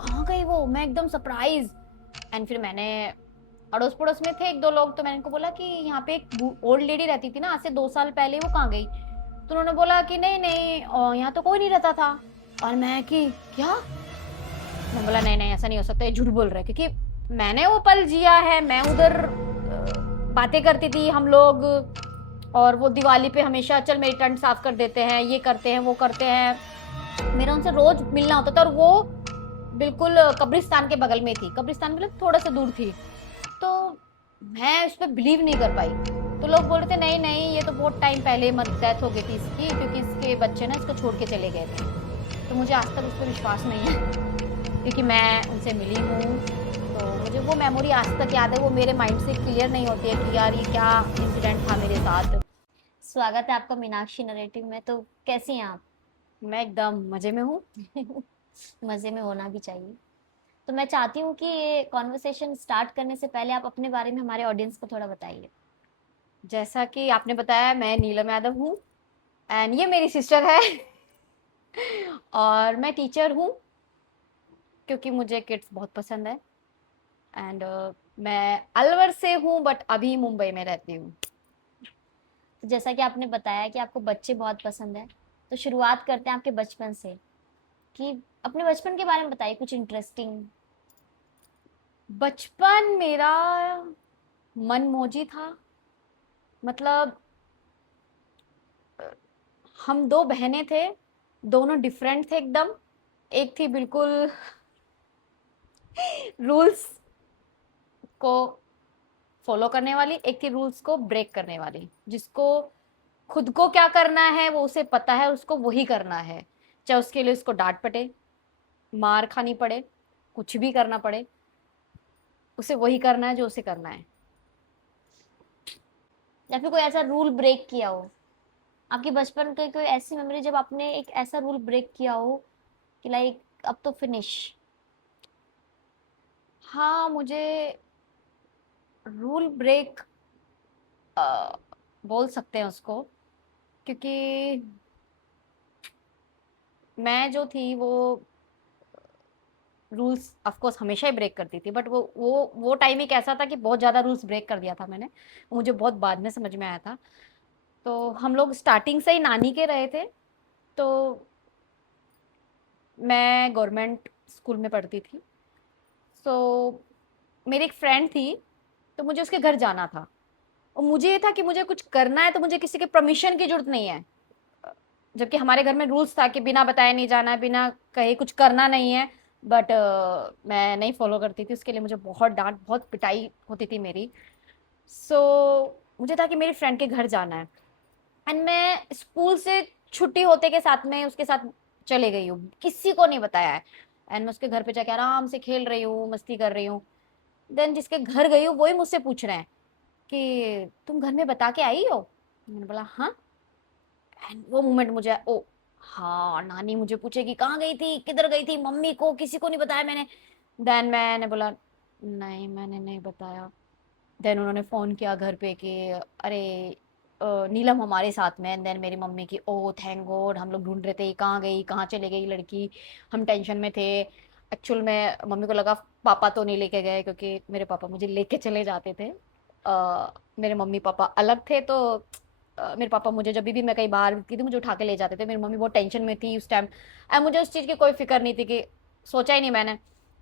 कहाँ गई वो, मैं एकदम सरप्राइज। एंड फिर मैंने, अड़ोस पड़ोस में थे एक दो लोग, तो मैंने उनको बोला कि यहाँ पे एक ओल्ड लेडी रहती थी ना आज से 2 साल पहले, वो कहाँ गई। तो उन्होंने बोला कि नहीं नहीं यहाँ तो कोई नहीं रहता था। और मैं कि क्या, मैं बोला नहीं नहीं ऐसा नहीं हो सकता, ये झूठ बोल रहे हैं, क्योंकि मैंने वो पल जिया है। मैं उधर बातें करती थी हम लोग, और वो दिवाली पे हमेशा चल मेरी टंट साफ कर देते हैं, ये करते हैं वो करते हैं, मेरा उनसे रोज मिलना होता था। और वो बिल्कुल कब्रिस्तान के बगल में थी, कब्रिस्तान मतलब थोड़ा सा दूर थी। तो मैं उस पर बिलीव नहीं कर पाई। तो लोग बोल रहे थे नहीं नहीं ये तो बहुत टाइम पहले मर डेथ हो गई थी इसकी, क्योंकि इसके बच्चे ना इसको छोड़ के चले गए थे। तो मुझे आज तक उस पर विश्वास नहीं है क्योंकि मैं उनसे मिली हूँ। तो मुझे वो मेमोरी आज तक याद है, वो मेरे माइंड से क्लियर नहीं होती है कि यार ये क्या इंसिडेंट था मेरे साथ। स्वागत है आपका मीनाक्षी नरेटिव में। तो कैसी हैं आप? मैं एकदम मजे में हूँ। मज़े में होना भी चाहिए। तो मैं चाहती हूँ कि ये कॉन्वर्सेशन स्टार्ट करने से पहले आप अपने बारे में हमारे ऑडियंस को थोड़ा बताइए। जैसा कि आपने बताया, मैं नीलम यादव हूँ, एंड ये मेरी सिस्टर है। और मैं टीचर हूँ, क्योंकि मुझे किड्स बहुत पसंद है। एंड मैं अलवर से हूँ बट अभी मुंबई में रहती हूँ। तो जैसा कि आपने बताया कि आपको बच्चे बहुत पसंद है, तो शुरुआत करते हैं आपके बचपन से, कि अपने बचपन के बारे में बताइए कुछ इंटरेस्टिंग। बचपन मेरा मनमौजी था। मतलब हम दो बहनें थे, दोनों डिफरेंट थे एकदम। एक थी बिल्कुल रूल्स को फॉलो करने वाली, एक थी रूल्स को ब्रेक करने वाली, जिसको खुद को क्या करना है वो उसे पता है, उसको वही करना है। चाहे उसके लिए उसको डांट पड़े, मार खानी पड़े, कुछ भी करना पड़े, उसे वही करना है जो उसे करना है। या फिर कोई ऐसा रूल ब्रेक किया हो, आपके बचपन की कोई ऐसी मेमोरी जब आपने एक ऐसा रूल ब्रेक किया हो कि लाइक अब तो फिनिश। हाँ, मुझे रूल ब्रेक बोल सकते हैं उसको, क्योंकि मैं जो थी वो रूल्स ऑफ कोर्स हमेशा ही ब्रेक करती थी, बट वो टाइम एक ऐसा था कि बहुत ज़्यादा रूल्स ब्रेक कर दिया था मैंने। मुझे बहुत बाद में समझ में आया था। तो हम लोग स्टार्टिंग से ही नानी के रहे थे। तो मैं गवर्नमेंट स्कूल में पढ़ती थी। सो मेरी एक फ्रेंड थी, तो मुझे उसके घर जाना था। और मुझे ये था कि मुझे कुछ करना है तो मुझे किसी के परमिशन की जरूरत नहीं है। जबकि हमारे घर में रूल्स था कि बिना बताए नहीं जाना है, बिना कहे कुछ करना नहीं है। बट मैं नहीं फॉलो करती थी, उसके लिए मुझे बहुत डांट, बहुत पिटाई होती थी मेरी। सो मुझे था कि मेरी फ्रेंड के घर जाना है। एंड मैं स्कूल से छुट्टी होते के साथ में उसके साथ चले गई हूँ, किसी को नहीं बताया है। एंड मैं उसके घर पे जाके आराम से खेल रही हूँ, मस्ती कर रही हूँ। देन जिसके घर गई हूँ वही मुझसे पूछ रहे हैं कि तुम घर में बता के आई हो। मैंने बोला हाँ। एंड वो मोमेंट मुझे, ओ हाँ, नानी मुझे पूछेगी कहाँ गई थी, किधर गई थी, मम्मी को किसी को नहीं बताया मैंने। देन मैंने बोला नहीं मैंने नहीं बताया। देन उन्होंने फोन किया घर पे कि अरे नीलम हमारे साथ में। देन मेरी मम्मी की, ओ थैंक गॉड, हम लोग ढूंढ रहे थे कहाँ गई, कहाँ चले गई लड़की, हम टेंशन में थे। एक्चुअल में मम्मी को लगा पापा तो नहीं लेके गए, क्योंकि मेरे पापा मुझे लेके चले जाते थे। मेरे मम्मी पापा अलग थे, तो मेरे पापा मुझे जब भी मैं कहीं बाहर रुकती थी मुझे उठा के ले जाते थे। मेरी मम्मी बहुत टेंशन में थी उस टाइम, एंड मुझे उस चीज़ की कोई फिक्र नहीं थी, कि सोचा ही नहीं मैंने।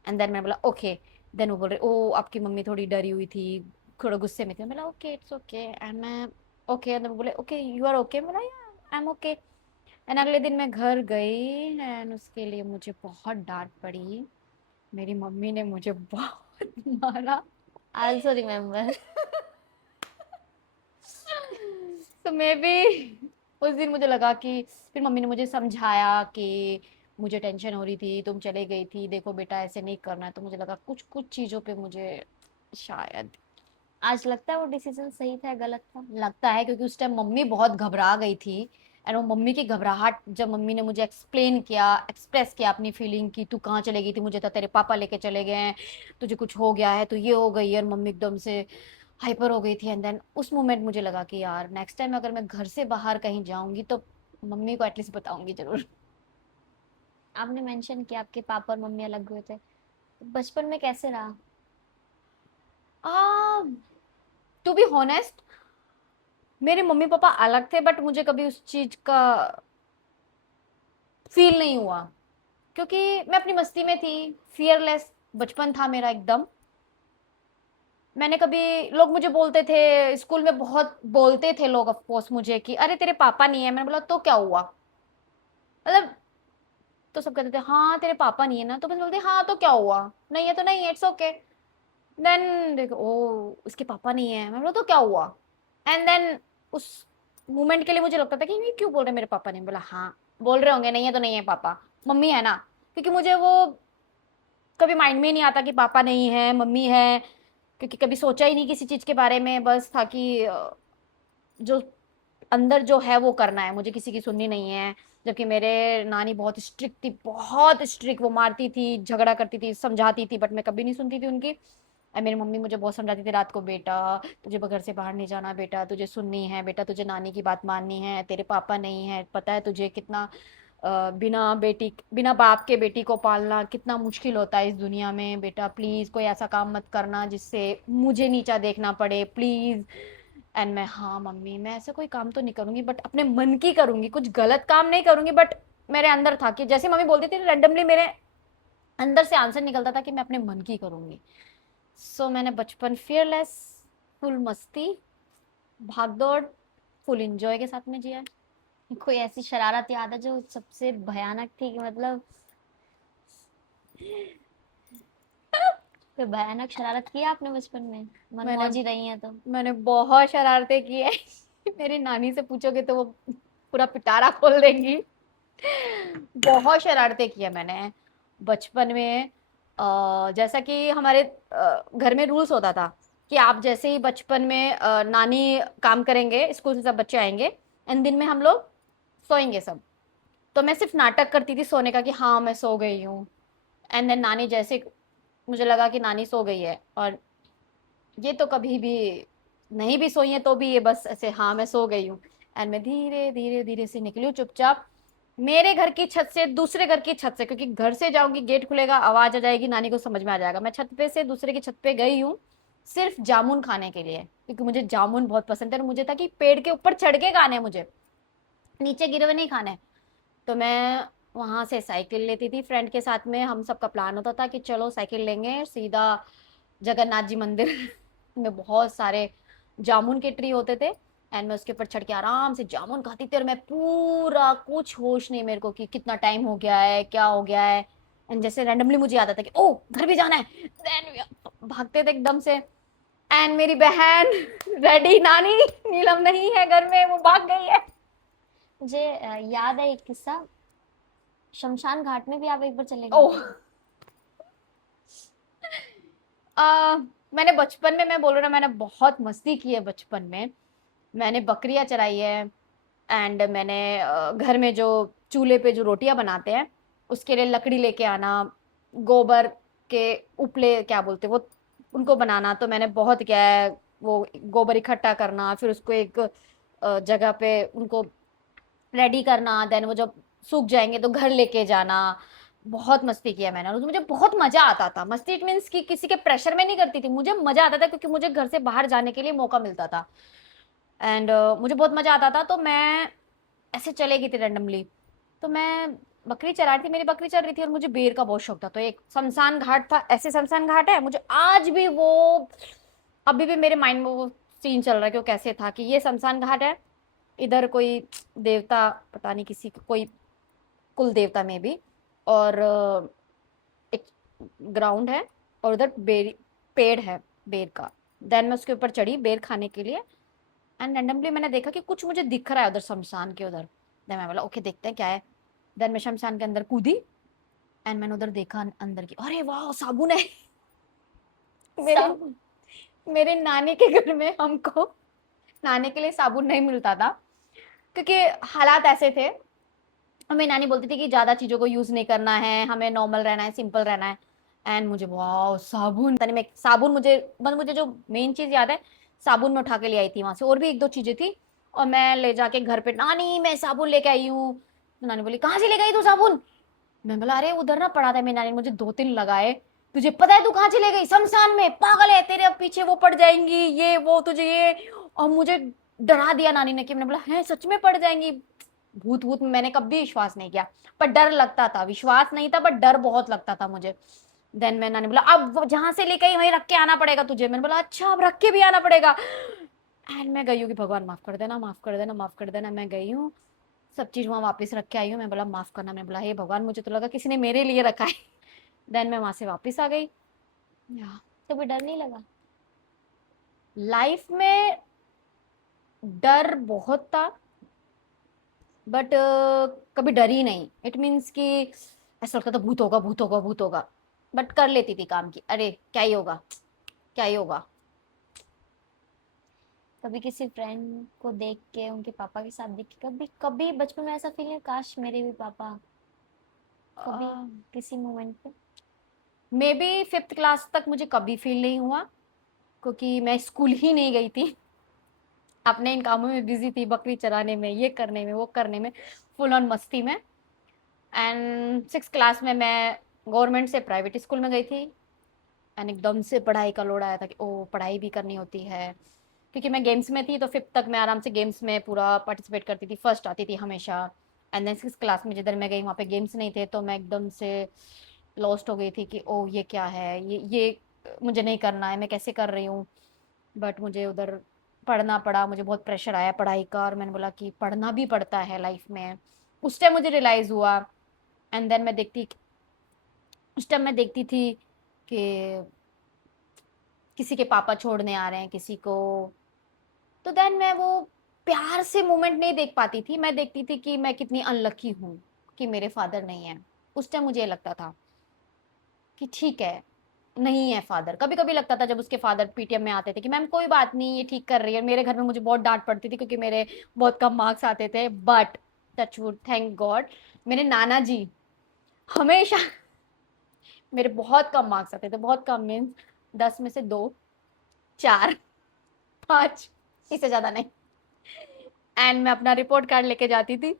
एंड देन मैं बोला ओके। देन वो बोल रहे ओ आपकी मम्मी थोड़ी डरी हुई थी, थोड़ा गुस्से में थी। मैं बोला ओके इट्स ओके, एंड मैं ओके। एंड बोले ओके यू आर ओके, बोला या आई एम ओके। एंड अगले दिन मैं घर गई, एंड उसके लिए मुझे बहुत डांट पड़ी। मेरी मम्मी ने मुझे बहुत मारा। Also remember. तो मैं भी उस दिन मुझे लगा कि, फिर मम्मी ने मुझे समझाया कि मुझे टेंशन हो रही थी, तुम चले गई थी, देखो बेटा ऐसे नहीं करना है। तो मुझे लगा कुछ कुछ चीज़ों पे मुझे शायद आज लगता है वो डिसीजन सही था या गलत था? लगता है, क्योंकि उस टाइम मम्मी बहुत घबरा गई थी। एंड वो मम्मी की घबराहट जब मम्मी ने मुझे एक्सप्लेन किया, एक्सप्रेस किया अपनी फीलिंग की, तू कहाँ चले गई थी, मुझे तो तेरे पापा लेके चले गए हैं, तुझे कुछ हो गया है तो ये हो गई है। और मम्मी एकदम से हाइपर हो गई थी। एंड देन उस मोमेंट मुझे लगा कि यार नेक्स्ट टाइम अगर मैं घर से बाहर कहीं जाऊंगी तो मम्मी को एटलीस्ट बताऊंगी जरूर। आपने मेंशन किया आपके पापा और मम्मी अलग हुए थे, तो बचपन में कैसे रहा? आ टू बी हॉनेस्ट, मेरे मम्मी पापा अलग थे, बट मुझे कभी उस चीज का फील नहीं हुआ, क्योंकि मैं अपनी मस्ती में थी। फियरलेस बचपन था मेरा एकदम। मैंने कभी, लोग मुझे बोलते थे स्कूल में, बहुत बोलते थे लोग ऑफ कोर्स मुझे कि अरे तेरे पापा नहीं है। मैंने बोला तो क्या हुआ, मतलब, तो सब कहते थे हाँ तेरे पापा नहीं है ना, तो बस बोलते हाँ तो क्या हुआ, नहीं है तो नहीं है, इट्स ओके। देन देखो ओ उसके पापा नहीं है, मैं बोला तो क्या हुआ। एंड देन उस मोमेंट के लिए मुझे लगता था कि ये क्यों बोल रहे हैं मेरे पापा नहीं। बोला हाँ बोल रहे होंगे, नहीं है तो नहीं है पापा, मम्मी है ना। क्योंकि मुझे वो कभी माइंड में ही नहीं आता कि पापा नहीं है मम्मी है, क्योंकि कभी सोचा ही नहीं किसी चीज के बारे में। बस था कि जो अंदर जो है वो करना है, मुझे किसी की सुननी नहीं है। जबकि मेरे नानी बहुत स्ट्रिक्ट थी, बहुत स्ट्रिक्ट, वो मारती थी, झगड़ा करती थी, समझाती थी, बट मैं कभी नहीं सुनती थी उनकी। और मेरी मम्मी मुझे बहुत समझाती थी रात को, बेटा तुझे घर से बाहर नहीं जाना, बेटा तुझे सुननी है, बेटा तुझे नानी की बात माननी है, तेरे पापा नहीं है, पता है तुझे कितना बिना बाप के बेटी को पालना कितना मुश्किल होता है इस दुनिया में, बेटा प्लीज कोई ऐसा काम मत करना जिससे मुझे नीचा देखना पड़े प्लीज। एंड मैं हाँ मम्मी मैं ऐसे कोई काम तो नहीं करूंगी, बट अपने मन की करूंगी, कुछ गलत काम नहीं करूंगी। बट मेरे अंदर था कि जैसे मम्मी बोलती थी रैंडमली मेरे अंदर से आंसर निकलता था कि मैं अपने मन की करूंगी। सो मैंने बचपन फियरलेस, फुल मस्ती, भाग दौड़, फुल एंजॉय के साथ में जिया है। कोई ऐसी शरारत याद है जो सबसे भयानक थी, कि मतलब कोई भयानक शरारत की है आपने बचपन में, मैंने मनमौजी रही है तो? मैंने बहुत शरारतें की है। मेरी नानी से पूछोगे तो वो पूरा पिटारा खोल देंगी। बहुत शरारतें की है मैंने बचपन में। जैसा कि हमारे घर में रूल्स होता था कि आप जैसे ही बचपन में नानी काम करेंगे, स्कूल से सब बच्चे आएंगे, एंड दिन में हम लोग सोएंगे सब। तो मैं सिर्फ नाटक करती थी सोने का कि हाँ मैं सो गई हूँ। एंड देन नानी जैसे, मुझे लगा कि नानी सो गई है, और ये तो कभी भी नहीं भी सोई है तो भी ये बस ऐसे हाँ मैं सो गई हूँ। एंड मैं धीरे धीरे धीरे से निकली हूँ चुपचाप, मेरे घर की छत से दूसरे घर की छत से, क्योंकि घर से जाऊंगी गेट खुलेगा आवाज आ जाएगी, नानी को समझ में आ जाएगा। मैं छत पे से दूसरे की छत पे गई हूँ सिर्फ जामुन खाने के लिए, क्योंकि मुझे जामुन बहुत पसंद है, और मुझे था कि पेड़ के ऊपर चढ़ के खाने हैं मुझे, नीचे गिरे हुए नहीं खाने। तो मैं वहां से साइकिल लेती थी फ्रेंड के साथ में, हम सबका प्लान होता था कि चलो साइकिल लेंगे सीधा जगन्नाथ जी मंदिर। में बहुत सारे जामुन के ट्री होते थे, एंड मैं उसके ऊपर चढ़ के आराम से जामुन खाती थी, और मैं पूरा कुछ होश नहीं मेरे को कि कितना टाइम हो गया है क्या हो गया है। एंड जैसे रैंडमली मुझे याद आता कि ओ घर भी जाना है, देन भागते थे एकदम से। एंड मेरी बहन रेडी, नानी नीलम नहीं है घर में, वो भाग गई है। मुझे याद है एक किस्सा, शमशान घाट में भी आप एक बार चले गए ओह, थे। आ, मैंने बचपन में, मैं बोल रहा हूँ ना, मैंने बहुत मस्ती की है बचपन में। मैंने बकरियां चराई है, एंड मैंने घर में जो चूल्हे पे जो रोटियां बनाते हैं उसके लिए लकड़ी लेके आना, गोबर के उपले क्या बोलते हैं वो, उनको बनाना। तो मैंने बहुत किया है, वो गोबर इकट्ठा करना, फिर उसको एक जगह पे उनको रेडी करना, देन वो जब सूख जाएंगे तो घर लेके जाना। बहुत मस्ती किया मैंने, और मुझे बहुत मजा आता था। मस्ती इट मीन्स कि किसी के प्रेशर में नहीं करती थी, मुझे मजा आता था क्योंकि मुझे घर से बाहर जाने के लिए मौका मिलता था। एंड मुझे बहुत मजा आता था, तो मैं ऐसे चले गई थी रैंडमली। तो मैं बकरी चरा रही थी, मेरी बकरी चल रही थी, और मुझे बेर का बहुत शौक था। तो एक शमशान घाट था, ऐसे शमशान घाट है, मुझे आज भी वो, अभी भी मेरे माइंड में वो सीन चल रहा है कि वो कैसे था कि ये शमशान घाट है, इधर कोई देवता, पता नहीं किसी कोई कुल देवता में भी, और एक ग्राउंड है, और उधर बेर, पेड़ है बेर का। देन मैं उसके ऊपर चढ़ी बेर खाने के लिए, एंड रैंडमली मैंने देखा कि कुछ मुझे दिख रहा है उधर शमशान के उधर। देन मैं बोला ओके देखते हैं क्या है। देन मैं शमशान के अंदर कूदी, एंड मैंने उधर देखा अंदर की, अरे वाह साबुन है। मेरे सब? मेरे नानी के घर में हमको नहाने के लिए साबुन नहीं मिलता था, क्योंकि हालात ऐसे थे। हमें नानी बोलती थी कि ज्यादा चीजों को यूज नहीं करना है, हमें नॉर्मल रहना है, सिंपल रहना है। एंड मुझे वाह साबुन, तनी मैं साबुन, मुझे बस मुझे जो मेन चीज याद है, साबुन में उठा के ले आई थी वहां से, और भी एक दो चीजें थी। और मैं ले जाके घर पे, नानी मैं साबुन लेके आई हूँ। तो नानी बोली कहाँ से लेके आई तू साबुन। मैं बोला अरे उधर ना पड़ा था, मेरी नानी ने मुझे 2-3 लगाए। तुझे पता है तू कहाँ चले गई? शमशान में, पागल है, तेरे अब पीछे वो पड़ जाएंगी, ये वो तुझे ये। और मुझे डरा दिया नानी ने कि मैंने बोला है सच में पड़ जाएंगी? भूत भूत में मैंने कभी विश्वास नहीं किया, पर डर लगता था, विश्वास नहीं था, बट डर बहुत लगता था मुझे। देन मैं नानी बोला अब वो जहां से लेके आई वहीं रख के आना पड़ेगा तुझे। मैंने बोला अच्छा अब रख के भी आना पड़ेगा। एंड मैं गई हूँ कि भगवान माफ कर देना, माफ कर देना, माफ कर देना। मैं गई हूँ, सब चीज वहां वापस रख के आई हूँ। मैं बोला माफ करना, मैं बोला हे भगवान मुझे तो लगा किसी ने मेरे लिए रखा है। देन मैं वहां से वापस आ गई। या कभी डर नहीं लगा? लाइफ में डर बहुत था, बट कभी डरी नहीं। इट मीन्स कि ऐसा लगता था भूत होगा, भूत होगा, भूत होगा, बट कर लेती थी काम की, अरे क्या ही होगा, क्या ही होगा। कभी किसी फ्रेंड को देख के, उनके पापा के साथ देख के, कभी कभी बचपन में ऐसा फील नहीं, काश मेरे भी पापा, कभी किसी मोमेंट पे? मे बी 5th क्लास तक मुझे कभी फील नहीं हुआ, क्योंकि मैं स्कूल ही नहीं गई थी, अपने इन कामों में बिजी थी, बकरी चराने में, ये करने में, वो करने में, फुल ऑन मस्ती में। एंड 6th क्लास में मैं गवर्नमेंट से प्राइवेट स्कूल में गई थी। एंड एकदम से पढ़ाई का लोड आया था कि ओ पढ़ाई भी करनी होती है, क्योंकि मैं गेम्स में थी तो 5th तक मैं आराम से गेम्स में पूरा पार्टिसिपेट करती थी, फर्स्ट आती थी हमेशा। एंड देन 6th क्लास में जिधर मैं गई वहाँ पे गेम्स नहीं थे, तो मैं एकदम से लॉस्ट हो गई थी कि ओ ये क्या है, ये मुझे नहीं करना है, मैं कैसे कर रही हूँ। बट मुझे उधर पढ़ना पड़ा, मुझे बहुत प्रेशर आया पढ़ाई का, और मैंने बोला कि पढ़ना भी पड़ता है लाइफ में। उस टाइम मुझे रियलाइज़ हुआ। एंड देन मैं देखती, उस टाइम मैं देखती थी कि किसी के पापा छोड़ने आ रहे हैं किसी को, तो देन मैं वो प्यार से मोमेंट नहीं देख पाती थी, मैं देखती थी कि मैं कितनी अनलकी हूँ कि मेरे फादर नहीं है। उस टाइम मुझे ये लगता था कि ठीक है, नहीं है फादर। कभी कभी लगता था जब उसके फादर पीटीएम में आते थे कि मैम कोई बात नहीं ये ठीक कर रही है, मेरे घर में मुझे बहुत डांट पड़ती थी क्योंकि मेरे बहुत कम मार्क्स आते थे, बट टचवुड थैंक गॉड मेरे नाना जी हमेशा मेरे बहुत कम मार्क्स आते थे, बहुत कम मीन्स 10 में से 2, 4, 5, इससे ज्यादा नहीं। एंड मैं अपना रिपोर्ट कार्ड लेके जाती थी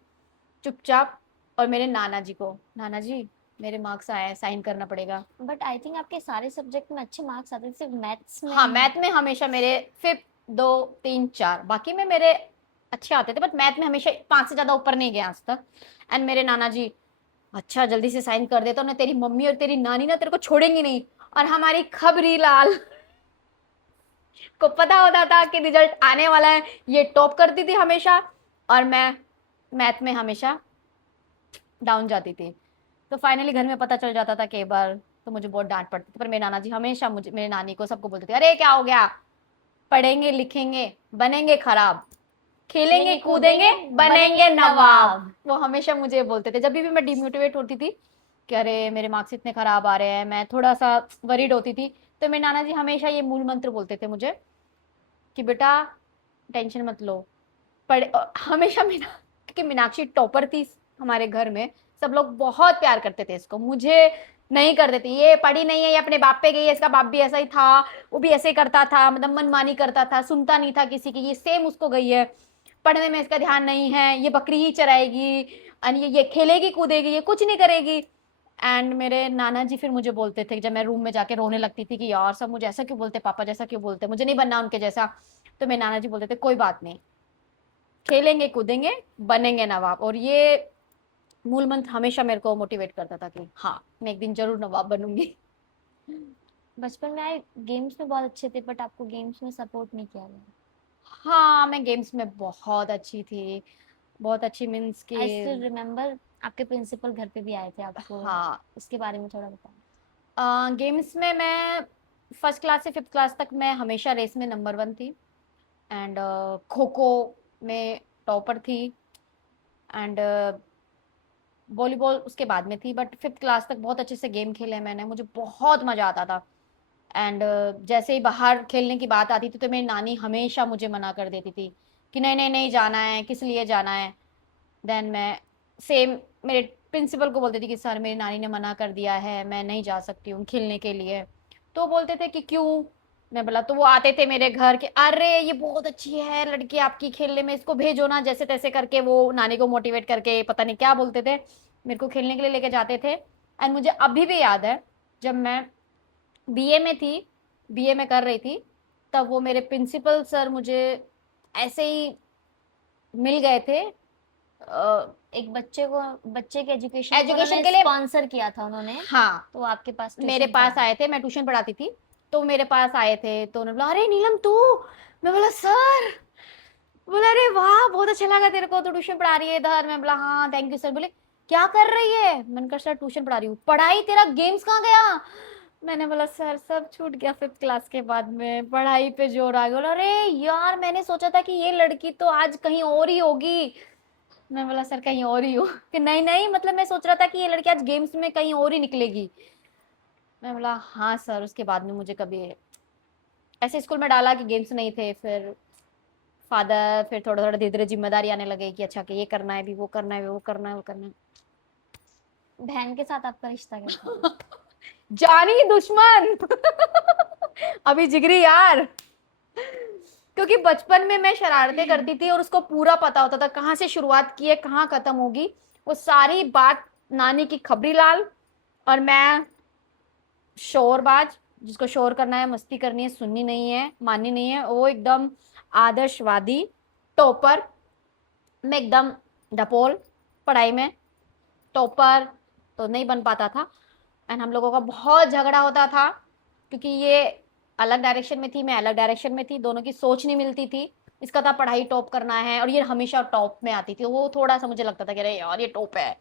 चुपचाप, और मेरे नाना जी को, नाना जी मेरे मार्क्स आए हैं, साइन करना पड़ेगा। बट आई थिंक आपके सारे सब्जेक्ट में अच्छे मार्क्स आते थे, सिर्फ मैथ्स हाँ में। मैथ में हमेशा मेरे 5, 2, 3, 4 बाकी में मेरे अच्छे आते थे, बट मैथ में हमेशा 5 से ज्यादा ऊपर नहीं गया आज तक। एंड मेरे नाना जी अच्छा जल्दी से साइन कर देता, ना तेरी मम्मी और तेरी नानी ना तेरे को छोड़ेंगी नहीं। और हमारी खबरी लाल को पता होता था कि रिजल्ट आने वाला है, ये टॉप करती थी हमेशा, और मैं मैथ में हमेशा डाउन जाती थी। तो फाइनली घर में पता चल जाता था कई बार, तो मुझे बहुत डांट पड़ती थी, पर मेरे नाना जी हमेशा मुझे, मेरे नानी को, सबको बोलते थे अरे क्या हो गया, पढ़ेंगे लिखेंगे बनेंगे खराब, खेलेंगे खेलेंगे कूदेंगे कूदेंगे, बनेंगे बनेंगे नवाब। नवाब। वो हमेशा मुझे बोलते थे जब भी मैं डिमोटिवेट होती थी कि अरे मेरे मार्क्स इतने खराब आ रहे हैं, मैं थोड़ा सा वरीड होती थी, तो मेरे नाना जी हमेशा ये मूल मंत्र बोलते थे मुझे कि बेटा टेंशन मत लो, पढ़ हमेशा मीना, क्योंकि मीनाक्षी टॉपर थी हमारे घर में, सब लोग बहुत प्यार करते थे इसको, मुझे नहीं करते थे, ये पढ़ी नहीं है, ये अपने बाप पे गई है, इसका बाप भी ऐसा ही था, वो भी ऐसे ही करता था, मतलब मनमानी करता था, सुनता नहीं था किसी की, ये सेम उसको गई है, पढ़ने में इसका ध्यान नहीं है, ये बकरी ही चराएगी, ये खेलेगी कूदेगी, ये कुछ नहीं करेगी। एंड मेरे नाना जी फिर मुझे बोलते थे जब मैं रूम में जाके रोने लगती थी कि यार सब मुझे ऐसा क्यों बोलते, पापा जैसा क्यों बोलते, मुझे नहीं बनना उनके जैसा। तो मेरे नाना जी बोलते थे कोई बात नहीं, खेलेंगे कूदेंगे बनेंगे नवाब। और ये मूल मंत्र हमेशा मेरे को मोटिवेट करता था कि हाँ मैं एक दिन जरूर नवाब बनूंगी। बचपन में आए गेम्स में बहुत अच्छे थे, बट आपको गेम्स में सपोर्ट नहीं किया गया? हाँ मैं गेम्स में बहुत अच्छी थी, बहुत अच्छी मीन्स कि आई स्टिल रिमेम्बर, आपके प्रिंसिपल घर पे भी आए थे आपको, हाँ उसके बारे में थोड़ा बताओ। गेम्स में मैं 1st क्लास से 5th क्लास तक मैं हमेशा रेस में नंबर 1 थी। एंड खो खो में टॉपर थी। एंड वॉलीबॉल उसके बाद में थी, बट 5th क्लास तक बहुत अच्छे से गेम खेले मैंने, मुझे बहुत मज़ा आता था। एंड जैसे ही बाहर खेलने की बात आती थी तो मेरी नानी हमेशा मुझे मना कर देती थी कि नहीं नहीं नहीं जाना है, किस लिए जाना है। देन मैं सेम मेरे प्रिंसिपल को बोलती थी कि सर मेरी नानी ने मना कर दिया है, मैं नहीं जा सकती हूँ खेलने के लिए। तो बोलते थे कि क्यों, मैं बोला, तो वो आते थे मेरे घर के, अरे ये बहुत अच्छी है लड़की आपकी खेलने में, इसको भेजो ना, जैसे तैसे करके वो नानी को मोटिवेट करके पता नहीं क्या बोलते थे। मेरे को खेलने के लिए लेके जाते थे। एंड मुझे अभी भी याद है, जब मैं बीए में थी, बीए में कर रही थी, तब वो मेरे प्रिंसिपल सर मुझे ऐसे ही मिल गए थे एक बच्चे के एजुकेशन को एजुकेशन उन्होंने के लिए। स्पॉन्सर किया था उन्होंने, हाँ, तो वो आपके पास मेरे ट्यूशन पास पढ़ाने। आए थे, मैं ट्यूशन पढ़ाती थी, तो मेरे पास आए थे, तो उन्होंने बोला, अरे नीलम तू। मैं बोला सर। बोला अरे वाह बहुत अच्छा लगा तेरे को, तो ट्यूशन पढ़ा रही है इधर। मैं बोला हाँ थैंक यू सर। बोले क्या कर रही है? मैंने कहा सर ट्यूशन पढ़ा रही हूँ। पढ़ाई तेरा गेम्स कहाँ गया? मैंने बोला सर सब छूट गया 5th क्लास के बाद में, पढ़ाई पे जोर आ गया। बोला अरे यार मैंने सोचा था कि ये लड़की तो आज कहीं और ही होगी। मैं बोला सर कहीं और ही हो कि नहीं नहीं, मतलब मैं सोच रहा था कि ये लड़की आज गेम्स में कहीं और ही निकलेगी। मैं बोला हाँ सर। उसके बाद में मुझे कभी ऐसे स्कूल में डाला कि गेम्स नहीं थे, फिर फादर, फिर थोड़ा थोड़ा धीरे धीरे जिम्मेदारी आने लगे कि अच्छा कि ये करना है भी, वो करना है, वो करना है, वो करना है। बहन के साथ आपका रिश्ता कैसा है? जानी दुश्मन अभी जिगरी यार। क्योंकि बचपन में मैं शरारतें करती थी और उसको पूरा पता होता था कहाँ से शुरुआत की है कहाँ खत्म होगी। वो सारी बात नानी की खबरी लाल, और मैं शोरबाज, जिसको शोर करना है, मस्ती करनी है, सुननी नहीं है, माननी नहीं है, वो एकदम आदर्शवादी टॉपर। मैं एकदम डपोल पढ़ाई में, टॉपर तो नहीं बन पाता था। एंड हम लोगों का बहुत झगड़ा होता था, क्योंकि ये अलग डायरेक्शन में थी, मैं अलग डायरेक्शन में थी, दोनों की सोच नहीं मिलती थी। इसका था पढ़ाई टॉप करना है, और ये हमेशा टॉप में आती थी। वो थोड़ा सा मुझे लगता था कि अरे यार ये टॉप है।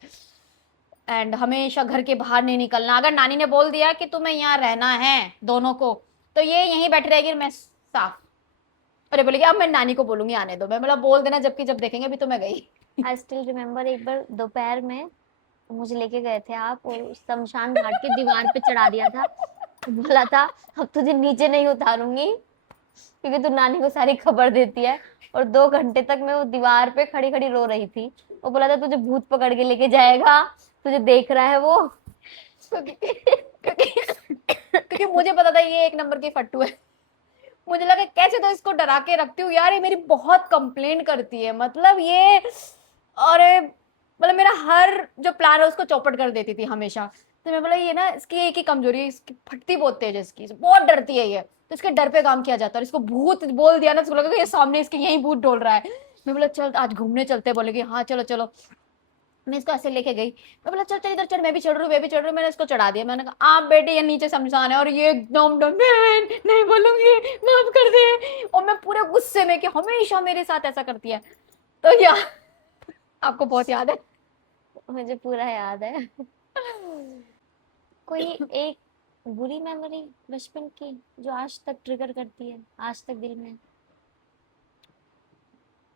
एंड हमेशा घर के बाहर नहीं निकलना। अगर नानी ने बोल दिया कि तुम्हें यहाँ रहना है दोनों को, तो ये यहीं बैठी रहेगी। मैं साफ, अरे बोलेगी अब मैं नानी को बोलूंगी आने दो। मैं बोला बोल देना, जबकि जब देखेंगे अभी तो मैं गई। आई स्टिल रिमेम्बर एक बार दोपहर में मुझे लेके गए थे आप, और उस शमशान घाट के दीवार पे चढ़ा दिया था। बोला था अब तुझे नीचे नहीं उतारूंगी, क्योंकि तू नानी को सारी खबर देती है। और 2 घंटे तक मैं वो दीवार पे खड़ी खड़ी रो रही थी। वो बोला था तुझे भूत पकड़ के लेके जाएगा, तुझे देख रहा है वो। क्योंकि क्योंकि मुझे पता था ये एक नंबर की फट्टू है। मुझे लगा कैसे तो इसको डरा के रखती हूँ यार, ये मेरी बहुत कंप्लेंट करती है, मतलब ये। अरे मतलब मेरा हर जो प्लान है उसको चौपट कर देती थी हमेशा। तो मैं बोला ये ना इसकी एक ही कमजोरी है, इसकी फटती बहुत तेज है, इसकी बहुत डरती है ये। तो इसके डर पे काम किया जाता है, और इसको भूत बोल दिया ना तो उसको लगा कि ये सामने इसके यही भूत डोल रहा है। मैं बोला चल आज घूमने चलते हैं। बोलेगी हाँ चलो चलो। मैं इसको ऐसे लेके गई। मैं बोला चल चल इधर चढ़, मैं भी चढ़ रही हूँ, मैं भी चढ़ रही हूँ। मैंने इसको चढ़ा दिया। मैंने कहा आप बेटे ये नीचे शमशान है, और ये एकदम डम बहन नहीं बोलूंगी, माफ कर दे। और मैं पूरे गुस्से में, कि हमेशा मेरे साथ ऐसा करती है। तो या आपको बहुत याद है। मुझे पूरा याद है। कोई एक बुरी मेमोरी बचपन की जो आज तक ट्रिगर करती है, आज तक दिल में,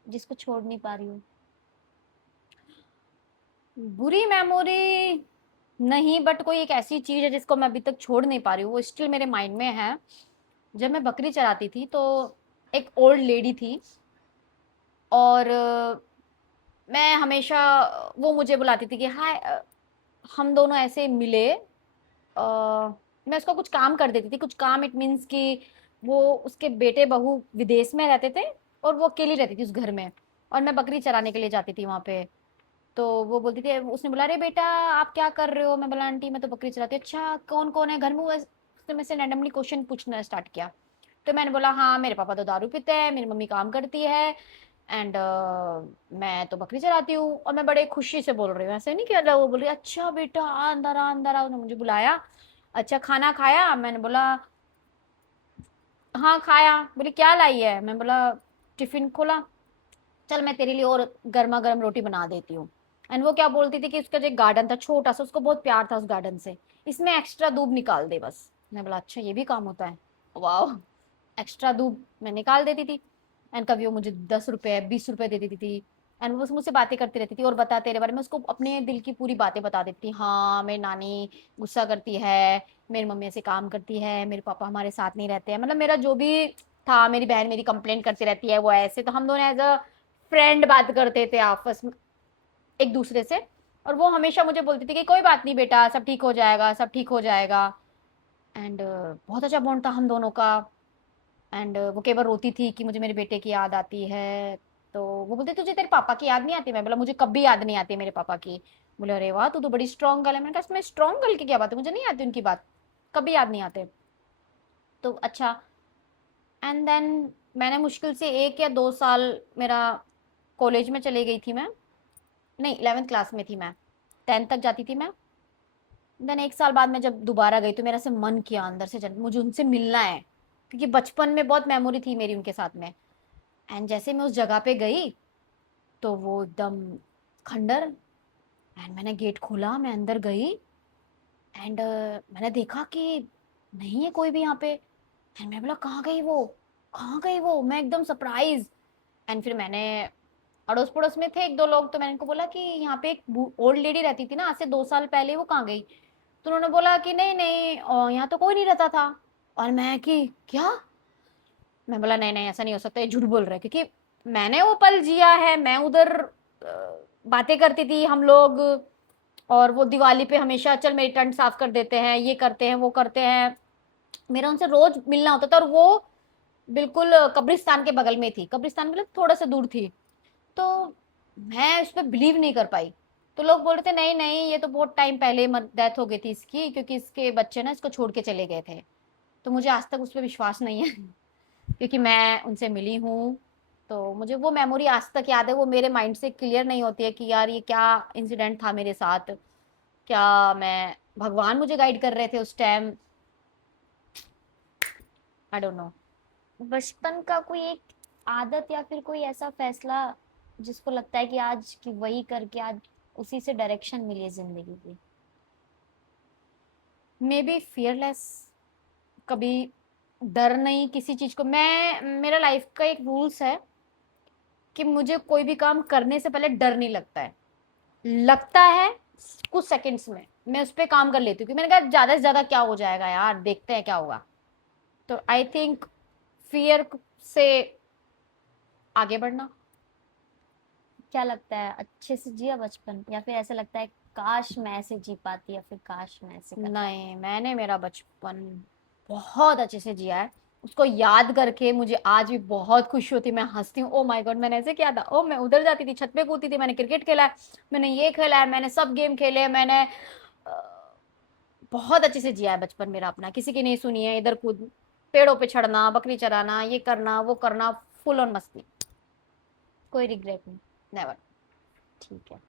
जिसको छोड़ नहीं पा रही हूँ? बुरी मेमोरी नहीं, बट कोई एक ऐसी चीज है जिसको मैं अभी तक छोड़ नहीं पा रही हूँ, वो स्टिल मेरे माइंड में है। जब मैं बकरी चराती थी तो एक ओल्ड लेडी थी, और मैं हमेशा, वो मुझे बुलाती थी कि हाय, हम दोनों ऐसे मिले। मैं उसका कुछ काम कर देती थी, कुछ काम, इट मीन्स कि वो, उसके बेटे बहू विदेश में रहते थे, और वो अकेली रहती थी उस घर में, और मैं बकरी चराने के लिए जाती थी वहाँ पे। तो वो बोलती थी, उसने बोला अरे बेटा आप क्या कर रहे हो? मैं बोला आंटी मैं तो बकरी चराती हूँ। अच्छा कौन कौन है घर में? उसने मेरे से रैंडमली क्वेश्चन पूछना स्टार्ट किया। तो मैंने बोला हाँ मेरे पापा तो दारू पीते हैं, मेरी मम्मी काम करती है, एंड मैं तो बकरी चराती हूँ। और मैं बड़े खुशी से बोल रही हूँ, ऐसे नहीं किया। वो बोली अच्छा बेटा आ अंदर आ अंदर आ। उन्होंने मुझे बुलाया। अच्छा खाना खाया? मैंने बोला हाँ खाया। बोली क्या लाई है? मैं बोला टिफिन खोला, चल मैं तेरे लिए और गर्मा गर्म रोटी बना देती हूँ। एंड वो क्या बोलती थी कि उसका जो एक गार्डन था छोटा सा, उसको बहुत प्यार था उस गार्डन से, इसमें एक्स्ट्रा दूध निकाल दे बस। मैं बोला अच्छा ये भी काम होता है, वाह। एक्स्ट्रा दूध मैं निकाल देती थी। एंड कभी वो मुझे 10 रुपए 20 रुपए दे देती थी। एंड वो मुझसे बातें करती रहती थी, और बता तेरे बारे में, उसको अपने दिल की पूरी बातें बता देती थी। हाँ मेरी नानी गुस्सा करती है, मेरी मम्मी ऐसे काम करती है, मेरे पापा हमारे साथ नहीं रहते हैं, मतलब मेरा जो भी था, मेरी बहन मेरी कंप्लेंट करती रहती है वो ऐसे। तो हम दोनों एज अ फ्रेंड बात करते थे आपस में एक दूसरे से। और वो हमेशा मुझे बोलती थी कि कोई बात नहीं बेटा, सब ठीक हो जाएगा, सब ठीक हो जाएगा। एंड बहुत अच्छा बॉन्ड था हम दोनों का। एंड वो कई बार रोती थी कि मुझे मेरे बेटे की याद आती है। तो वो बोलते तुझे तेरे पापा की याद नहीं आती? मैं बोला मुझे कभी याद नहीं आती मेरे पापा की, बोले अरे वाह तू तो बड़ी स्ट्रांग गर्ल है। मैंने कहा इसमें स्ट्रांग गर्ल की क्या बात है, मुझे नहीं आती उनकी बात, कभी याद नहीं आते। तो अच्छा, एंड देन मैंने मुश्किल से 1 या 2 साल मेरा कॉलेज में चली गई थी मैं, नहीं 11th क्लास में थी मैं, 10th तक जाती थी मैं। देन 1 साल बाद मैं जब दोबारा गई तो मेरा से मन किया अंदर से मुझे उनसे मिलना है, क्योंकि बचपन में बहुत मेमोरी थी मेरी उनके साथ में। एंड जैसे मैं उस जगह पे गई तो वो एकदम खंडर। एंड मैंने गेट खोला, मैं अंदर गई एंड मैंने देखा कि नहीं है कोई भी यहाँ पे। एंड मैं बोला कहाँ गई वो, कहाँ गई वो, मैं एकदम सरप्राइज। एंड फिर मैंने, अड़ोस पड़ोस में थे 1 2 लोग, तो मैंने उनको बोला कि यहाँ पे एक ओल्ड लेडी रहती थी ना आज से 2 साल पहले, वो कहाँ गई। तो उन्होंने बोला कि नहीं नहीं यहाँ तो कोई नहीं रहता था। और मैं कि क्या, मैं बोला नहीं नहीं ऐसा नहीं हो सकता, ये झूठ बोल रहा है, क्योंकि मैंने वो पल जिया है। मैं उधर बातें करती थी हम लोग, और वो दिवाली पे हमेशा चल मेरी टंट साफ कर देते हैं, ये करते हैं वो करते हैं, मेरा उनसे रोज मिलना होता था। और वो बिल्कुल कब्रिस्तान के बगल में थी, कब्रिस्तान मतलब थोड़ा सा दूर थी। तो मैं उस पर बिलीव नहीं कर पाई। तो लोग बोल रहे थे नहीं नहीं ये तो बहुत टाइम पहले डेथ हो गई थी इसकी, क्योंकि इसके बच्चे ना इसको छोड़ के चले गए थे। तो मुझे आज तक उस पर विश्वास नहीं है क्योंकि मैं उनसे मिली हूँ। तो मुझे वो मेमोरी आज तक याद है, वो मेरे माइंड से क्लियर नहीं होती है कि यार ये क्या इंसिडेंट था मेरे साथ, क्या मैं, भगवान मुझे गाइड कर रहे थे उस टाइम, आई डोंट नो। बचपन का कोई एक आदत या फिर कोई ऐसा फैसला जिसको लगता है कि आज की वही करके आज उसी से डायरेक्शन मिली है जिंदगी की? मे बी फियरलेस, कभी डर नहीं किसी चीज को। मैं, मेरा लाइफ का एक रूल्स है कि मुझे कोई भी काम करने से पहले डर नहीं लगता है। लगता है कुछ सेकंड्स में मैं उस पर काम कर लेती हूँ, क्योंकि मैंने कहा ज्यादा से ज्यादा क्या हो जाएगा यार, देखते हैं क्या होगा। तो आई थिंक फियर से आगे बढ़ना। क्या लगता है, अच्छे से जिया बचपन, या फिर ऐसा लगता है काश मैं ऐसे जी पाती या फिर काश मैं ऐसे कर पाती? नहीं, मैंने मेरा बचपन बहुत अच्छे से जिया है। उसको याद करके मुझे आज भी बहुत खुशी होती है, मैं हंसती हूँ, ओ माय गॉड मैंने ऐसे किया था, ओ मैं उधर जाती थी, छत पे कूदती थी, मैंने क्रिकेट खेला है, मैंने ये खेला है, मैंने सब गेम खेले हैं, मैंने बहुत अच्छे से जिया है बचपन मेरा अपना, किसी की नहीं सुनी है। इधर कूद, पेड़ों पे चढ़ना, बकरी चराना, ये करना वो करना, फुल ऑन मस्ती। कोई रिग्रेट नहीं? नेवर। ठीक है।